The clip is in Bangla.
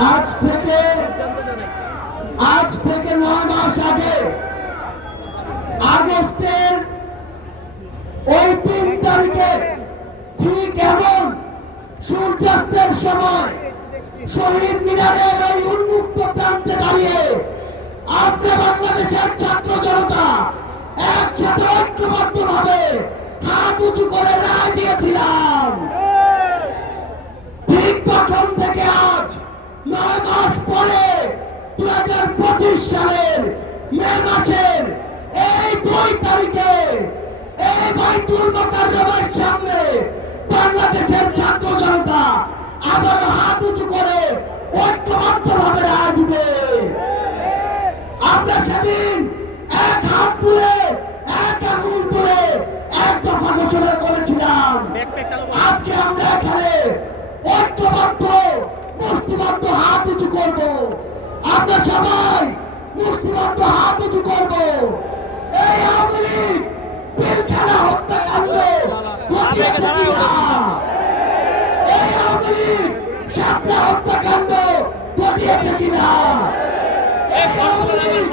আজ থেকে 9 মাস আগে আগস্টের ওই 3 তারিখে ঠিক এমন সূর্যাস্তের সময় শহীদ মিনারের ওই উন্মুক্ত প্রান্তে দাঁড়িয়ে আমরা বাংলাদেশের ছাত্র জনতা একসাথে ঐক্যবদ্ধভাবে হাত উঁচু করে রায় দিয়েছিলাম। ঠিক তখন থেকে আজ 9 মাস পরে 2025 সালের মে মাসের এই 2 তারিখে এই বাইতুল মোকাররমের সামনে বাংলাদেশের ছাত্র জনতা আবার হাত উঁচু করে ঐক্যবদ্ধভাবে রায় দিবে। আমরা সেদিন এক হাত তুলে এক আঙুল তুলে এক দফা ঘোষণা করেছিলাম। আজকে আমরা এখানে ঐক্যবদ্ধ মুষ্টিবদ্ধ হাত উঁচু করব। আমরা সবাই মুষ্টিবদ্ধ হাত উঁচু করব। এই আওয়ামী লীগ পিলখানা হত্যাকাণ্ড ঘটিয়েছে কিনা, এই আওয়ামী লীগ শাপলা হত্যাকাণ্ড ঘটিয়েছে কিনা, এই আওয়ামী লীগ